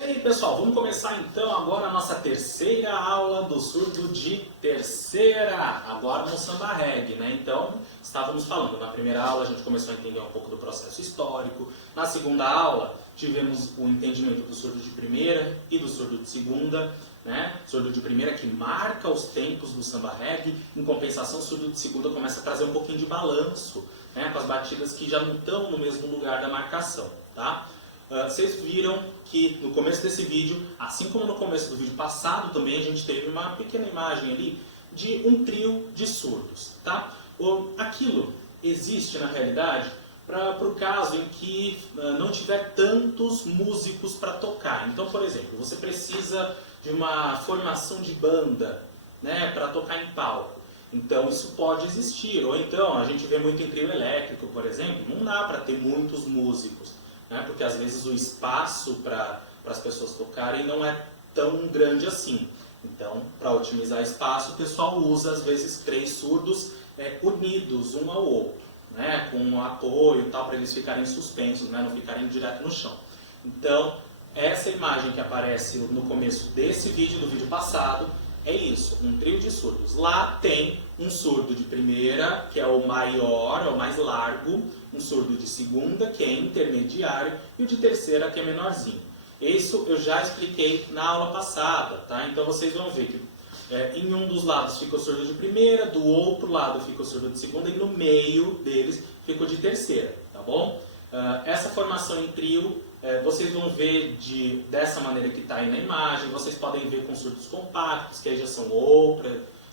E aí pessoal, vamos começar então agora a nossa terceira aula do surdo de terceira, agora no samba reggae, né? Então, estávamos falando, na primeira aula a gente começou a entender um pouco do processo histórico, na segunda aula tivemos o entendimento do surdo de primeira e do surdo de segunda, né? Surdo de primeira que marca os tempos do samba reggae, em compensação o surdo de segunda começa a trazer um pouquinho de balanço, né? Com as batidas que já não estão no mesmo lugar da marcação, tá? Vocês viram que no começo desse vídeo, assim como no começo do vídeo passado também, a gente teve uma pequena imagem ali de um trio de surdos, tá? Aquilo existe na realidade para o caso em que não tiver tantos músicos para tocar. Então, por exemplo, você precisa de uma formação de banda, né, para tocar em palco. Então isso pode existir. Ou então, a gente vê muito em trio elétrico, por exemplo, não dá para ter muitos músicos, né? Porque às vezes o espaço para as pessoas tocarem não é tão grande assim. Então, para otimizar espaço, o pessoal usa às vezes três surdos unidos um ao outro, né? Com um apoio e tal, para eles ficarem suspensos, né? Não ficarem direto no chão. Então, essa imagem que aparece no começo desse vídeo, do vídeo passado, é isso, um trio de surdos. Lá tem um surdo de primeira, que é o maior, é o mais largo, um surdo de segunda, que é intermediário, e o de terceira, que é menorzinho. Isso eu já expliquei na aula passada, tá? Então vocês vão ver que em um dos lados fica o surdo de primeira, do outro lado fica o surdo de segunda, e no meio deles fica o de terceira, tá bom? Essa formação em trio, vocês vão ver dessa maneira que está aí na imagem, vocês podem ver com surdos compactos, que aí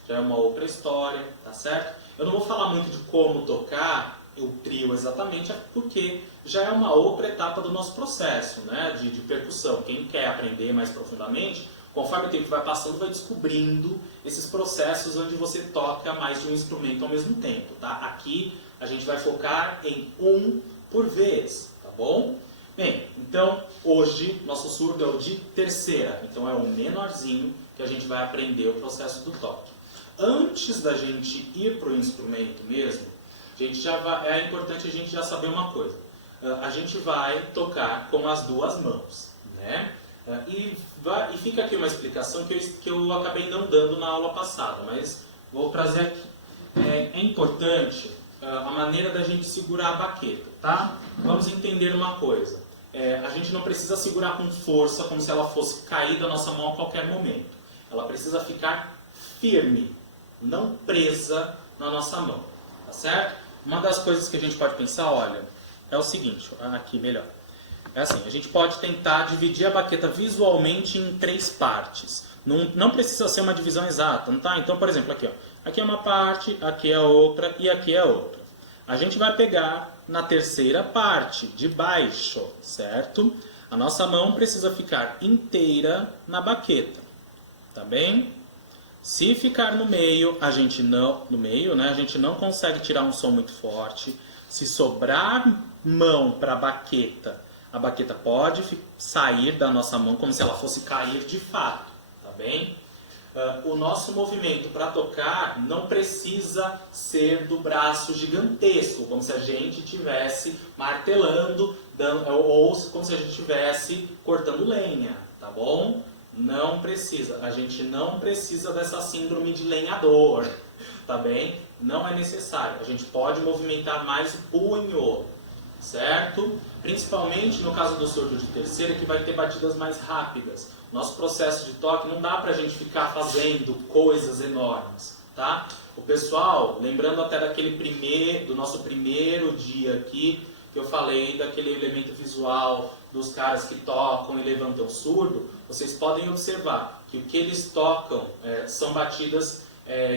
já é uma outra história, tá certo? Eu não vou falar muito de como tocar o trio exatamente, porque já é uma outra etapa do nosso processo, né, de percussão. Quem quer aprender mais profundamente, conforme o tempo vai passando, vai descobrindo esses processos onde você toca mais de um instrumento ao mesmo tempo, tá? Aqui a gente vai focar em um por vez, tá bom? Bem, então hoje nosso surdo é o de terceira, então é o menorzinho que a gente vai aprender o processo do toque. Antes da gente ir para o instrumento mesmo, é importante a gente já saber uma coisa. A gente vai tocar com as duas mãos, né? E fica aqui uma explicação que eu acabei não dando na aula passada, mas vou trazer aqui. É importante a maneira da gente segurar a baqueta, tá? Vamos entender uma coisa. A gente não precisa segurar com força, como se ela fosse cair da nossa mão a qualquer momento. Ela precisa ficar firme, não presa na nossa mão, tá certo? Uma das coisas que a gente pode pensar, olha, é o seguinte, aqui melhor. É assim, a gente pode tentar dividir a baqueta visualmente em três partes. Não precisa ser uma divisão exata, não tá? Então, por exemplo, aqui, ó, aqui é uma parte, aqui é outra e aqui é outra. A gente vai pegar na terceira parte, de baixo, certo? A nossa mão precisa ficar inteira na baqueta, tá bem? Se ficar no meio, a gente não consegue tirar um som muito forte. Se sobrar mão para a baqueta pode sair da nossa mão como se ela fosse cair de fato, tá bem? O nosso movimento para tocar não precisa ser do braço gigantesco, como se a gente estivesse martelando, ou como se a gente estivesse cortando lenha, tá bom? Não precisa, a gente não precisa dessa síndrome de lenhador, tá bem? Não é necessário, a gente pode movimentar mais o punho, certo? Principalmente no caso do surdo de terceira, que vai ter batidas mais rápidas. Nosso processo de toque não dá pra gente ficar fazendo coisas enormes, tá? O pessoal, lembrando até do nosso primeiro dia aqui, que eu falei daquele elemento visual dos caras que tocam e levantam surdo, vocês podem observar que o que eles tocam são batidas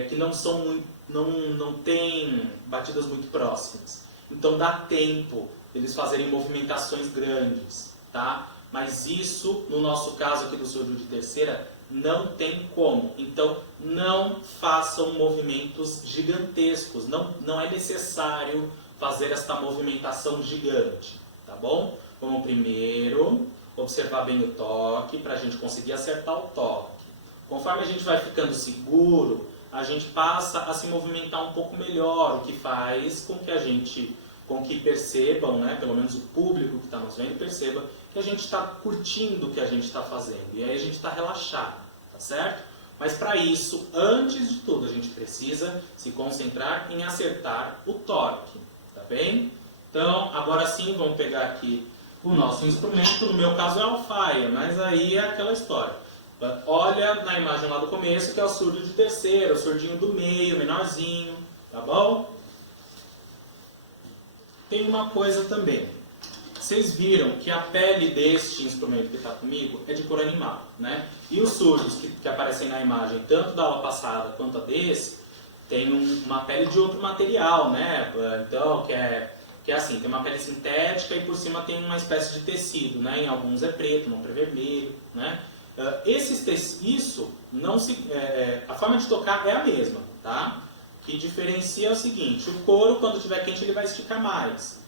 que não têm batidas muito próximas. Então dá tempo eles fazerem movimentações grandes, tá? Mas isso, no nosso caso aqui do surdo de terceira, não tem como. Então não façam movimentos gigantescos, não é necessário fazer esta movimentação gigante, tá bom? Vamos primeiro observar bem o toque, para a gente conseguir acertar o toque. Conforme a gente vai ficando seguro, a gente passa a se movimentar um pouco melhor, o que faz com que a gente com que percebam, né, pelo menos o público que está nos vendo, perceba que a gente está curtindo o que a gente está fazendo. E aí a gente está relaxado, tá certo? Mas para isso, antes de tudo, a gente precisa se concentrar em acertar o torque, tá bem? Então, agora sim, vamos pegar aqui o nosso instrumento. No meu caso é a alfaia, mas aí é aquela história. Olha na imagem lá do começo, que é o surdo de terceira, o surdinho do meio, menorzinho, tá bom? Tem uma coisa também. Vocês viram que a pele deste instrumento que está comigo é de cor animal, né? E os surdos que aparecem na imagem, tanto da aula passada quanto a desse, tem uma pele de outro material, né? Então, que é assim, tem uma pele sintética e por cima tem uma espécie de tecido, né? Em alguns é preto, em outros é vermelho, né? A forma de tocar é a mesma, tá? O que diferencia é o seguinte: o couro, quando estiver quente, ele vai esticar mais.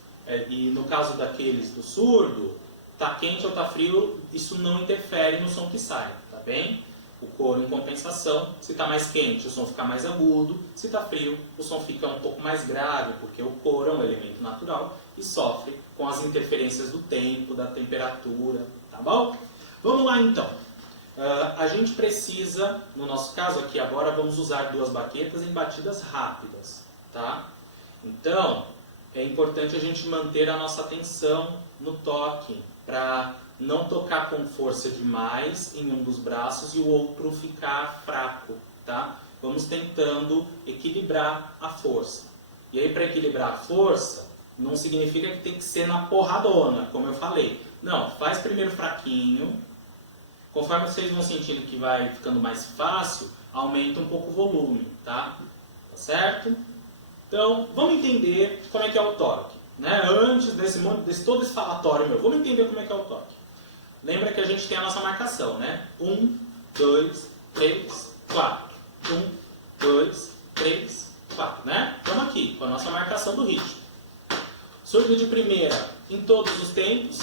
E no caso daqueles do surdo, tá quente ou tá frio, isso não interfere no som que sai, tá bem? O couro, em compensação, se está mais quente, o som fica mais agudo; se está frio, o som fica um pouco mais grave, porque o couro é um elemento natural e sofre com as interferências do tempo, da temperatura, tá bom? Vamos lá então. A gente precisa, no nosso caso aqui agora, vamos usar duas baquetas em batidas rápidas, tá? Então, é importante a gente manter a nossa atenção no toque, para não tocar com força demais em um dos braços e o outro ficar fraco, tá? Vamos tentando equilibrar a força. E aí, para equilibrar a força, não significa que tem que ser na porradona, como eu falei. Não, faz primeiro fraquinho. Conforme vocês vão sentindo que vai ficando mais fácil, aumenta um pouco o volume, tá? Tá certo? Então, vamos entender como é que é o toque, né? Antes desse todo esse falatório meu, vamos entender como é que é o toque. Lembra que a gente tem a nossa marcação, né? 1, 2, 3, 4. 1, 2, 3, 4, né? Estamos aqui com a nossa marcação do ritmo. Surdo de primeira, em todos os tempos.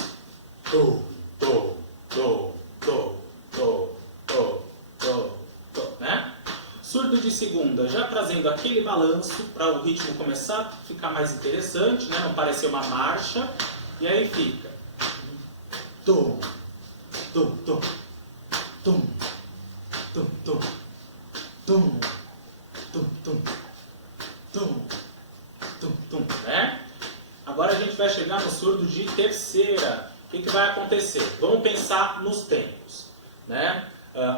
Do, do, do, do, do, do, do, do, né? Surdo de segunda, já trazendo aquele balanço para o ritmo começar a ficar mais interessante, né? Não parecer uma marcha. E aí fica tum, tum, tum, tum, tum, tum, tum, tum, tum, tum, tum, tum, né? Agora a gente vai chegar no surdo de terceira. O que vai acontecer? Vamos pensar nos tempos, né?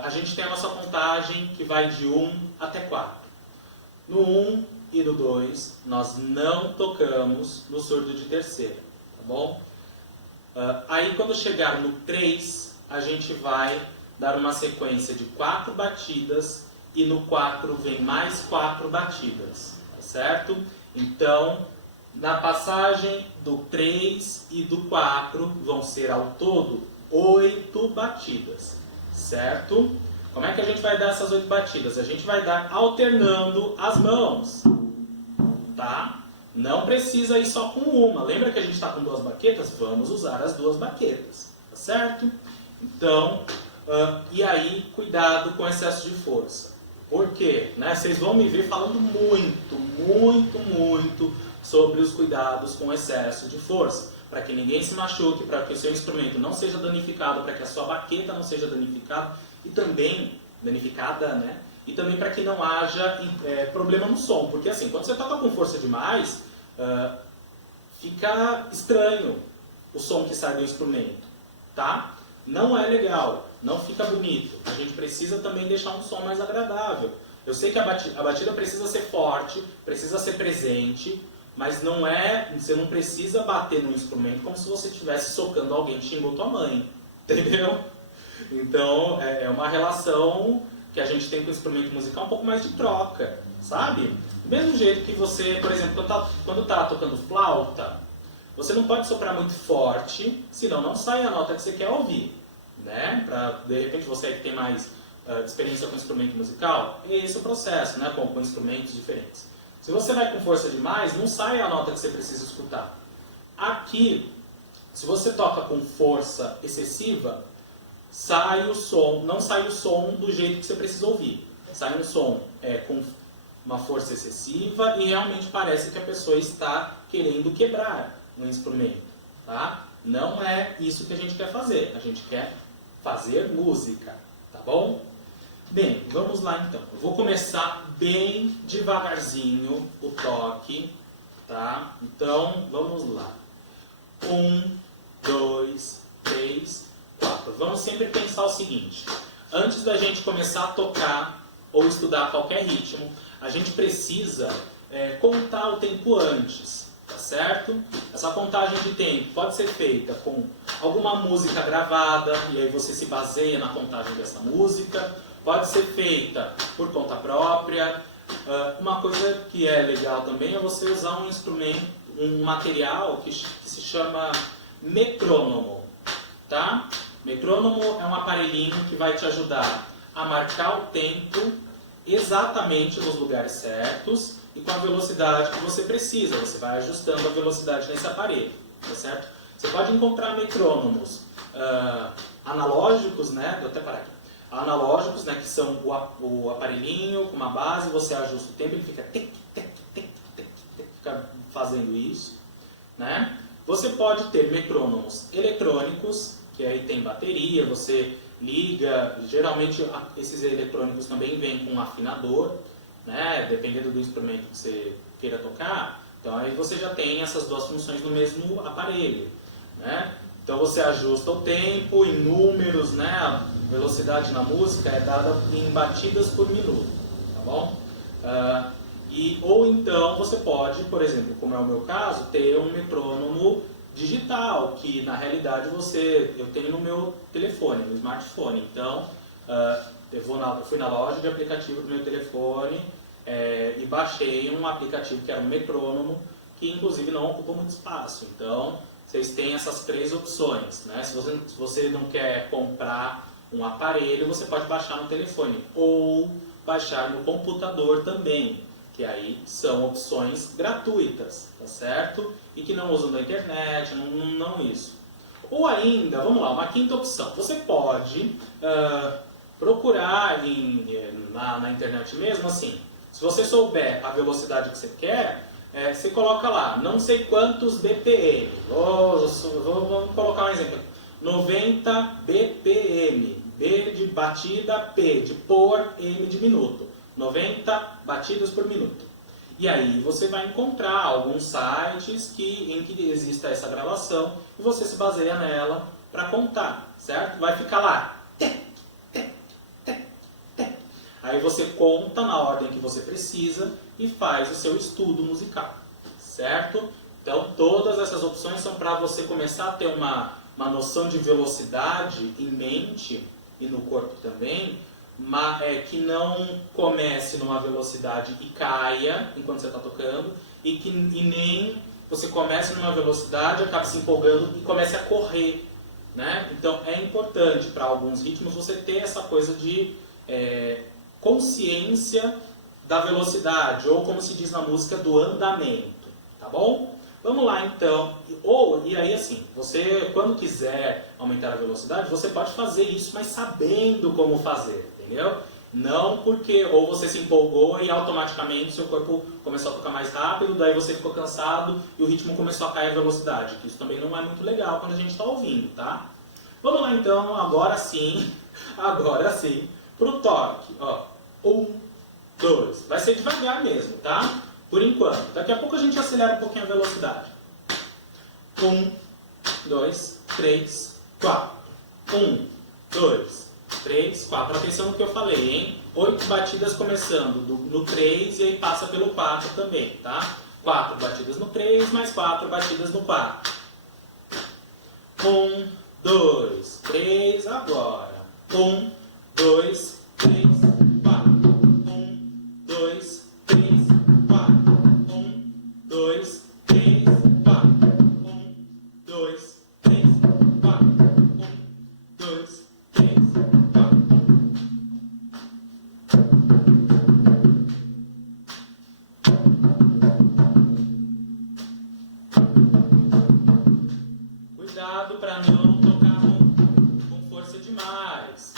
A gente tem a nossa contagem que vai de 1 até 4. No 1 e no 2, nós não tocamos no surdo de terceira, tá bom? Aí quando chegar no 3, a gente vai dar uma sequência de 4 batidas e no 4 vem mais 4 batidas, tá certo? Então, na passagem do 3 e do 4 vão ser ao todo 8 batidas. Certo? Como é que a gente vai dar essas 8 batidas? A gente vai dar alternando as mãos, tá? Não precisa ir só com uma. Lembra que a gente está com 2 baquetas? Vamos usar as 2 baquetas, tá certo? Então, e aí, cuidado com excesso de força. Por quê? Né? Vocês vão me ver falando muito sobre os cuidados com excesso de força, para que ninguém se machuque, para que o seu instrumento não seja danificado, para que a sua baqueta não seja danificada, e também danificada, né? E também para que não haja problema no som, porque assim, quando você toca com força demais, fica estranho o som que sai do instrumento, tá? Não é legal, não fica bonito. A gente precisa também deixar um som mais agradável. Eu sei que a batida precisa ser forte, precisa ser presente, mas você não precisa bater no instrumento como se você estivesse socando alguém que xingou tua mãe, entendeu? Então, é uma relação que a gente tem com o instrumento musical um pouco mais de troca, sabe? Do mesmo jeito que você, por exemplo, quando está tocando flauta, você não pode soprar muito forte, senão não sai a nota que você quer ouvir, né? Para, de repente, você que tem mais experiência com instrumento musical, esse é o processo, né? Com instrumentos diferentes. Se você vai com força demais, não sai a nota que você precisa escutar. Aqui, se você toca com força excessiva, não sai o som do jeito que você precisa ouvir. Sai um som com uma força excessiva e realmente parece que a pessoa está querendo quebrar um instrumento, tá? Não é isso que a gente quer fazer. A gente quer fazer música, tá bom? Bem, vamos lá então. Eu vou começar bem devagarzinho o toque, tá? Então, vamos lá. 1, 2, 3, 4. Vamos sempre pensar o seguinte. Antes da gente começar a tocar ou estudar qualquer ritmo, a gente precisa contar o tempo antes, tá certo? Essa contagem de tempo pode ser feita com alguma música gravada, e aí você se baseia na contagem dessa música. Pode ser feita por conta própria. Uma coisa que é legal também é você usar um instrumento, um material que se chama metrônomo, tá? Metrônomo é um aparelhinho que vai te ajudar a marcar o tempo exatamente nos lugares certos e com a velocidade que você precisa. Você vai ajustando a velocidade nesse aparelho, tá certo? Você pode encontrar metrônomos analógicos, né? Vou até parar aqui. Analógicos, né? Que são o aparelhinho com uma base, você ajusta o tempo, ele fica fica fazendo isso, né? Você pode ter metrônomos eletrônicos, que aí tem bateria, você liga, geralmente esses eletrônicos também vêm com um afinador, né? Dependendo do instrumento que você queira tocar, então aí você já tem essas duas funções no mesmo aparelho, né? Então você ajusta o tempo em números, né? A velocidade na música é dada em batidas por minuto, tá bom? Ou então você pode, por exemplo, como é o meu caso, ter um metrônomo digital, que na realidade eu tenho no meu telefone, no smartphone. Então, eu fui na loja de aplicativo do meu telefone e baixei um aplicativo que era um metrônomo, que inclusive não ocupa muito espaço. Então, vocês têm essas três opções, né? Se você não quer comprar um aparelho, você pode baixar no telefone ou baixar no computador também, que aí são opções gratuitas, tá certo? E que não usam da internet, não isso. Ou ainda, vamos lá, uma quinta opção. Você pode procurar na internet mesmo, assim, se você souber a velocidade que você quer, você coloca lá, não sei quantos BPM. Vamos colocar um exemplo. 90 BPM. B de batida, P de por, M de minuto. 90 batidas por minuto. E aí você vai encontrar alguns sites em que exista essa gravação e você se baseia nela para contar, certo? Vai ficar lá. Aí você conta na ordem que você precisa e faz o seu estudo musical, certo? Então todas essas opções são para você começar a ter uma noção de velocidade em mente e no corpo também, que não comece numa velocidade e caia enquanto você está tocando, e nem você comece numa velocidade, acabe se empolgando e comece a correr, né? Então é importante para alguns ritmos você ter essa coisa de consciência da velocidade, ou como se diz na música, do andamento, tá bom? Vamos lá então, e aí assim, você quando quiser aumentar a velocidade, você pode fazer isso, mas sabendo como fazer, entendeu? Não porque ou você se empolgou e automaticamente seu corpo começou a tocar mais rápido, daí você ficou cansado e o ritmo começou a cair a velocidade, que isso também não é muito legal quando a gente está ouvindo, tá? Vamos lá então, agora sim, pro toque, ó, 1, 2, vai ser devagar mesmo, tá? Por enquanto. Daqui a pouco a gente acelera um pouquinho a velocidade. 1, 2, 3, 4. 1, 2, 3, 4. Atenção no que eu falei, hein? 8 batidas começando no 3 e aí passa pelo 4 também, tá? 4 batidas no 3, mais 4 batidas no 4. 1, 2, 3, agora. 1, 2, 3, 4. 1, 2, 3, 4. 1, 2, 3, 4. 1, 2, 3, 4. 1, 2, 3, 4. Cuidado para não tocar com força demais.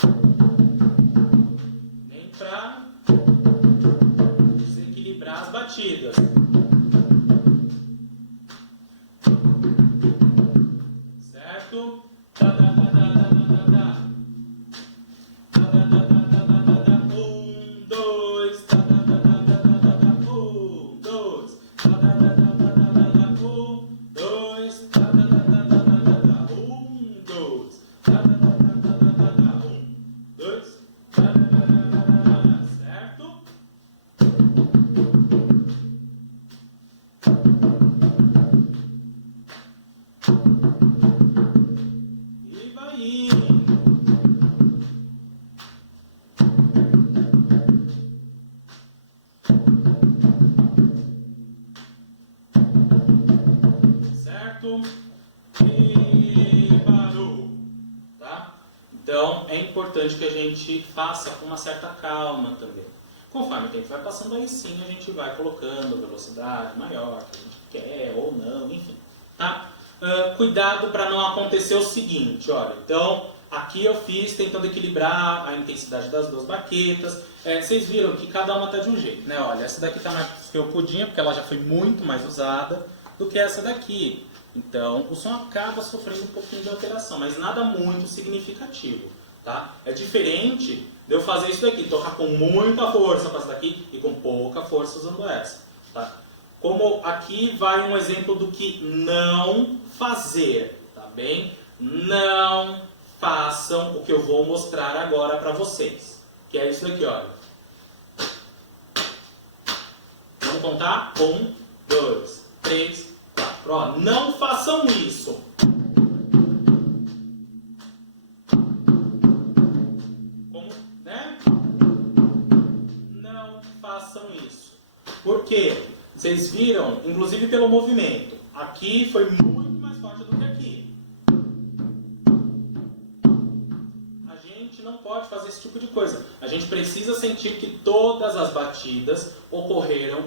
Então, é importante que a gente faça com uma certa calma também. Conforme o tempo vai passando, aí sim a gente vai colocando velocidade maior, que a gente quer ou não, enfim. Tá? Cuidado para não acontecer o seguinte, olha, então aqui eu fiz tentando equilibrar a intensidade das duas baquetas. Vocês viram que cada uma está de um jeito, né? Olha, essa daqui está mais felpudinha, porque ela já foi muito mais usada do que essa daqui. Então, o som acaba sofrendo um pouquinho de alteração, mas nada muito significativo, tá? É diferente de eu fazer isso daqui, tocar com muita força com essa daqui e com pouca força usando essa, tá? Como aqui vai um exemplo do que não fazer, tá bem? Não façam o que eu vou mostrar agora para vocês, que é isso daqui, olha. Vamos contar? 1, 2, 3, 4. Ó, não façam isso. Como, né? Não façam isso. Por quê? Vocês viram, inclusive pelo movimento. Aqui foi muito mais forte do que aqui. A gente não pode fazer esse tipo de coisa. A gente precisa sentir que todas as batidas ocorreram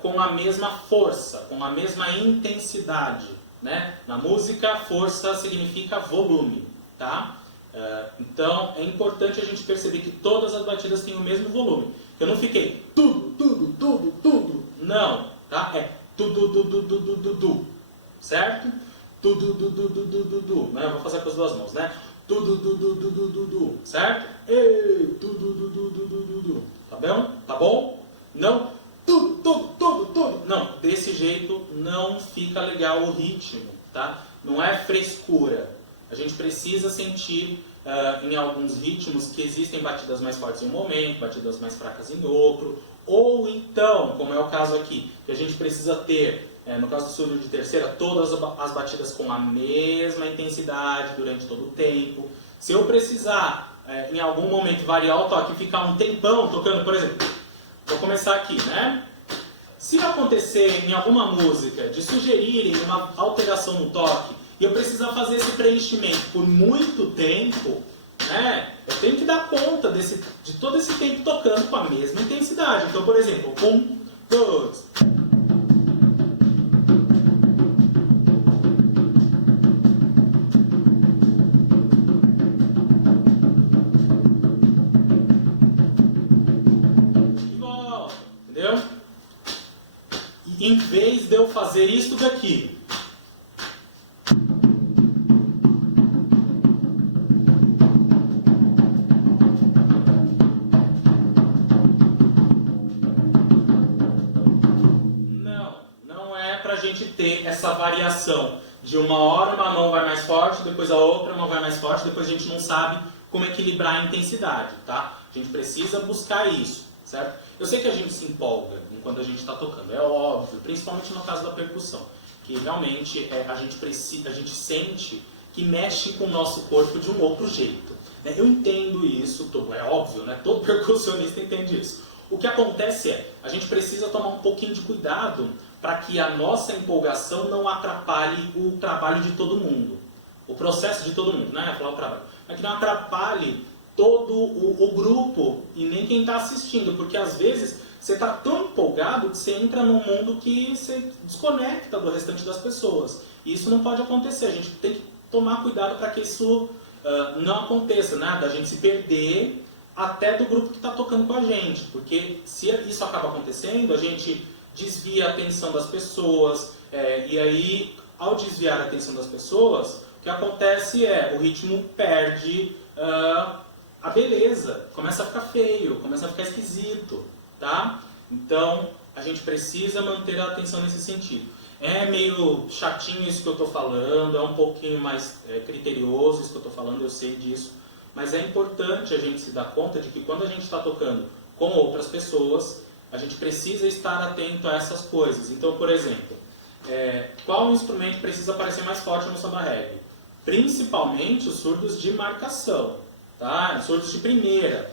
com a mesma força, com a mesma intensidade, né? Na música, força significa volume, tá? Então, é importante a gente perceber que todas as batidas têm o mesmo volume. Eu não fiquei tudo, tudo, tudo, tudo. Não, tá? É tudo, tudo, tudo, tudo, certo? Tudo, tudo, tudo, tudo. Eu vou fazer com as duas mãos, né? Tudo, tudo, tudo, tudo, certo? E tudo, tudo, tudo, tudo. Tá bom? Tá bom? Não. Tudo, tudo, tudo, tudo. Não, desse jeito não fica legal o ritmo, tá? Não é frescura. A gente precisa sentir em alguns ritmos que existem batidas mais fortes em um momento, batidas mais fracas em outro, ou então, como é o caso aqui, que a gente precisa ter, no caso do surdo de terceira, todas as batidas com a mesma intensidade durante todo o tempo. Se eu precisar, em algum momento, variar o toque e ficar um tempão tocando, por exemplo, vou começar aqui, né? Se acontecer em alguma música de sugerirem uma alteração no toque e eu precisar fazer esse preenchimento por muito tempo, né? Eu tenho que dar conta de todo esse tempo tocando com a mesma intensidade. Então, por exemplo, 1, 2... Entendeu? E em vez de eu fazer isso daqui, não é pra gente ter essa variação de uma hora uma mão vai mais forte, depois a outra mão vai mais forte, depois a gente não sabe como equilibrar a intensidade, tá? A gente precisa buscar isso, certo? Eu sei que a gente se empolga quando a gente está tocando, é óbvio, principalmente no caso da percussão, que realmente a gente sente que mexe com o nosso corpo de um outro jeito. Né? Eu entendo isso, é óbvio, né? Todo percussionista entende isso. O que acontece a gente precisa tomar um pouquinho de cuidado para que a nossa empolgação não atrapalhe o trabalho de todo mundo, o processo de todo mundo, né? Falar o trabalho, mas que não atrapalhe todo o grupo e nem quem está assistindo, porque às vezes você está tão empolgado que você entra num mundo que você desconecta do restante das pessoas. E isso não pode acontecer, a gente tem que tomar cuidado para que isso não aconteça, né? Da gente se perder até do grupo que está tocando com a gente, porque se isso acaba acontecendo, a gente desvia a atenção das pessoas, e aí, ao desviar a atenção das pessoas, o que acontece o ritmo perde a beleza, começa a ficar feio, começa a ficar esquisito, tá? Então, a gente precisa manter a atenção nesse sentido. É meio chatinho isso que eu estou falando, é um pouquinho mais criterioso isso que eu estou falando, eu sei disso, mas é importante a gente se dar conta de que quando a gente está tocando com outras pessoas, a gente precisa estar atento a essas coisas. Então, por exemplo, qual instrumento precisa parecer mais forte no samba reggae? Principalmente os surdos de marcação, tá? Os surdos de primeira,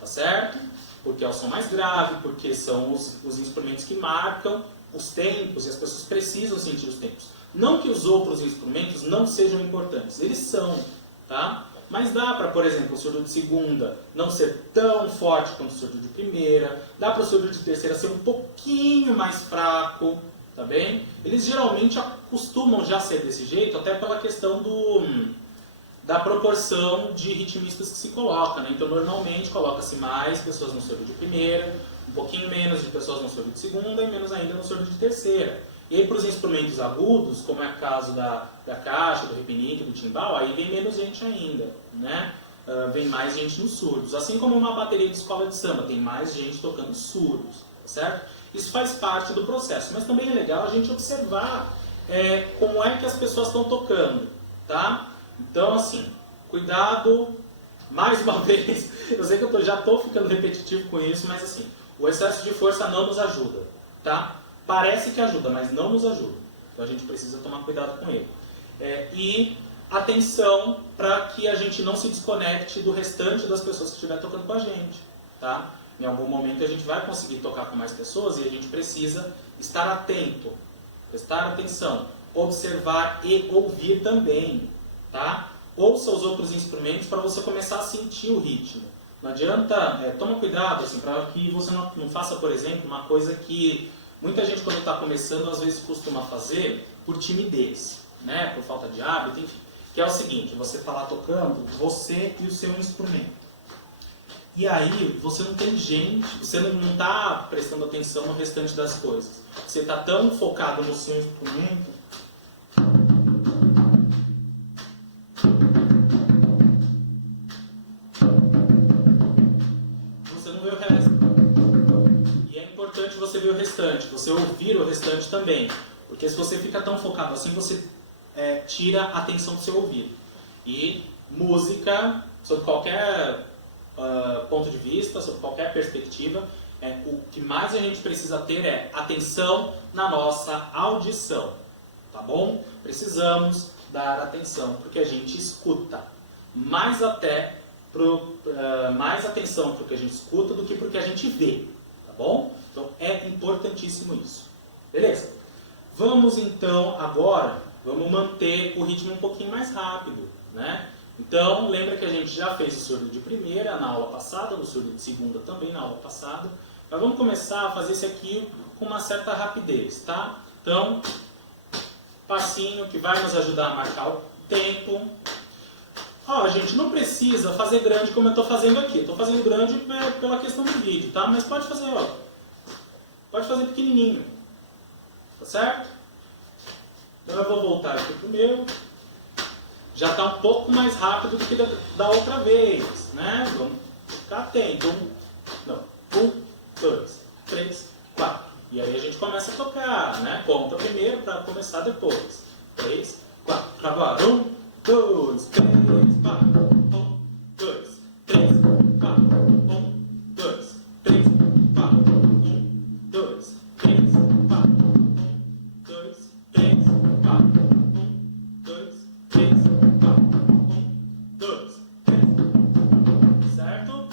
tá certo? Porque é o som mais grave, porque são os instrumentos que marcam os tempos e as pessoas precisam sentir os tempos. Não que os outros instrumentos não sejam importantes, eles são, tá? Mas dá para, por exemplo, o surdo de segunda não ser tão forte quanto o surdo de primeira, dá para o surdo de terceira ser um pouquinho mais fraco, tá bem? Eles geralmente costumam já ser desse jeito, até pela questão da proporção de ritmistas que se coloca, né? Então, normalmente, coloca-se mais pessoas no surdo de primeira, um pouquinho menos de pessoas no surdo de segunda e menos ainda no surdo de terceira. E aí, para os instrumentos agudos, como é o caso da caixa, do repinique, do timbal, aí vem menos gente ainda, né? Vem mais gente nos surdos. Assim como uma bateria de escola de samba, tem mais gente tocando surdos, tá certo? Isso faz parte do processo, mas também é legal a gente observar como é que as pessoas estão tocando, tá? Então, assim, cuidado, mais uma vez, eu sei que eu já estou ficando repetitivo com isso, mas assim, o excesso de força não nos ajuda, tá? Parece que ajuda, mas não nos ajuda. Então a gente precisa tomar cuidado com ele. E atenção para que a gente não se desconecte do restante das pessoas que estiver tocando com a gente, tá? Em algum momento a gente vai conseguir tocar com mais pessoas e a gente precisa estar atento, prestar atenção, observar e ouvir também, tá? Ouça os outros instrumentos para você começar a sentir o ritmo. Não adianta, toma cuidado assim, para que você não faça, por exemplo, uma coisa que muita gente quando está começando às vezes costuma fazer por timidez, né? Por falta de hábito, enfim. Que é o seguinte, você está lá tocando, você e o seu instrumento. E aí você não tem gente, você não está prestando atenção no restante das coisas. Você está tão focado no seu instrumento. Você não vê o resto. E é importante você ver o restante, você ouvir o restante também. Porque se você fica tão focado assim, você tira a atenção do seu ouvido. E música, sob qualquer ponto de vista, sob qualquer perspectiva, o que mais a gente precisa ter é atenção na nossa audição, tá bom? Precisamos dar atenção porque a gente escuta, mais atenção para o que a gente escuta do que para o que a gente vê, tá bom? Então é importantíssimo isso, beleza? Vamos então agora, vamos manter o ritmo um pouquinho mais rápido, né? Então, lembra que a gente já fez o surdo de primeira na aula passada, o surdo de segunda também na aula passada. Mas vamos começar a fazer isso aqui com uma certa rapidez, tá? Então, passinho que vai nos ajudar a marcar o tempo. Ó, gente, não precisa fazer grande como eu estou fazendo aqui. Estou fazendo grande pela questão do vídeo, tá? Mas pode fazer, ó. Pode fazer pequenininho. Tá certo? Então eu vou voltar aqui pro meu. Já está um pouco mais rápido do que da outra vez, né? Vamos ficar atento. 1, 2, 3, 4. E aí a gente começa a tocar, né? Conta primeiro para começar depois. 3, 4. Agora. 1, 2, 3, 4. 1, 2, 3, 4. 1, 2, 3, 4. 1, 2, 3, 4. 1, 2, 3, 4. 1, 2, 3, 4. 1, 2, 3. Certo?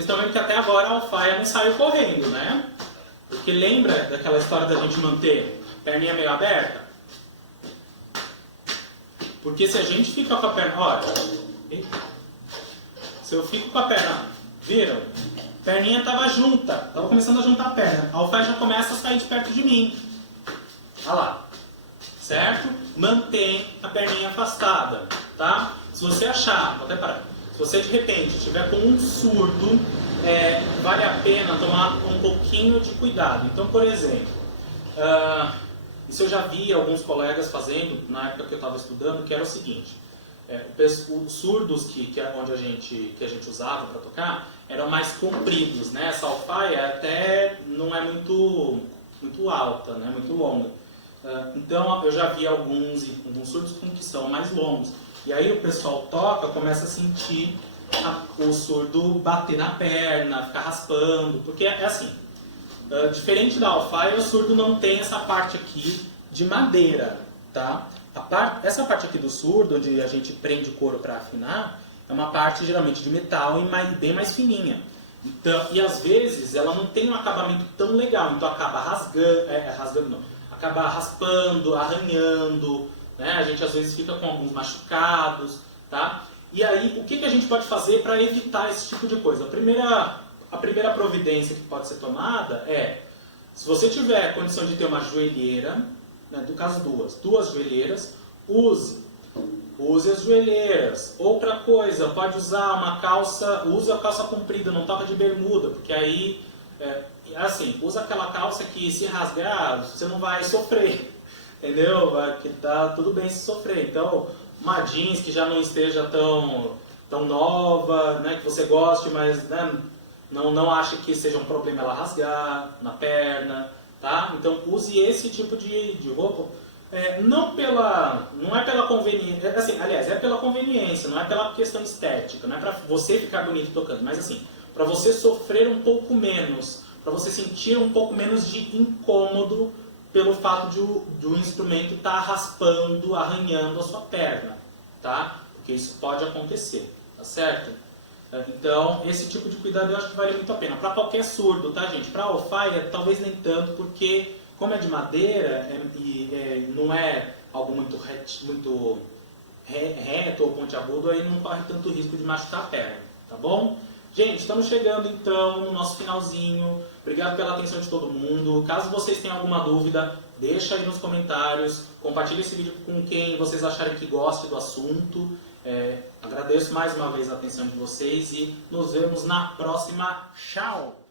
Vocês estão vendo que até agora a alfaia não saiu correndo, né? Porque lembra daquela história da gente manter a perninha meio aberta? Porque se a gente fica com a perna... Olha, se eu fico com a perna... Viram? A perninha estava junta. Estava começando a juntar a perna. A alfaia já começa a sair de perto de mim. Olha lá. Certo? Mantém a perninha afastada. Tá? Se você achar... Vou até parar. Se você de repente estiver com um surdo, vale a pena tomar um pouquinho de cuidado. Então, por exemplo... Isso eu já vi alguns colegas fazendo na época que eu estava estudando, que era o seguinte: os surdos onde a gente usava para tocar eram mais compridos, né? Essa alfaia até não é muito alta, né? Muito longa. Então eu já vi alguns surdos que são mais longos. E aí o pessoal toca, começa a sentir o surdo bater na perna, ficar raspando, porque é assim. Diferente da alfaia, o surdo não tem essa parte aqui de madeira, tá? Essa parte aqui do surdo, onde a gente prende o couro para afinar, é uma parte geralmente de metal e bem mais fininha. Então, e às vezes ela não tem um acabamento tão legal, então acaba acaba raspando, arranhando, né? A gente às vezes fica com alguns machucados, tá? E aí, o que a gente pode fazer para evitar esse tipo de coisa? A primeira providência que pode ser tomada é, se você tiver condição de ter uma joelheira, né, no caso duas joelheiras, use as joelheiras. Outra coisa, pode usar uma calça, use a calça comprida, não toca de bermuda, porque aí, assim, usa aquela calça que se rasgar, você não vai sofrer, entendeu? Que tá tudo bem se sofrer. Então, uma jeans que já não esteja tão nova, né, que você goste, mas... Né, não ache que seja um problema ela rasgar na perna, tá? Então use esse tipo de roupa, não é pela conveniência, assim, aliás, é pela conveniência, não é pela questão estética, não é para você ficar bonito tocando, mas assim, para você sofrer um pouco menos, para você sentir um pouco menos de incômodo pelo fato de o instrumento estar raspando, arranhando a sua perna, tá? Porque isso pode acontecer, tá certo? Então, esse tipo de cuidado eu acho que vale muito a pena. Para qualquer surdo, tá, gente? Para alfaia, talvez nem tanto, porque como é de madeira não é algo muito reto ou pontiagudo, aí não corre tanto risco de machucar a perna, tá bom? Gente, estamos chegando então no nosso finalzinho. Obrigado pela atenção de todo mundo. Caso vocês tenham alguma dúvida, deixa aí nos comentários. Compartilhe esse vídeo com quem vocês acharem que goste do assunto. Agradeço mais uma vez a atenção de vocês e nos vemos na próxima. Tchau!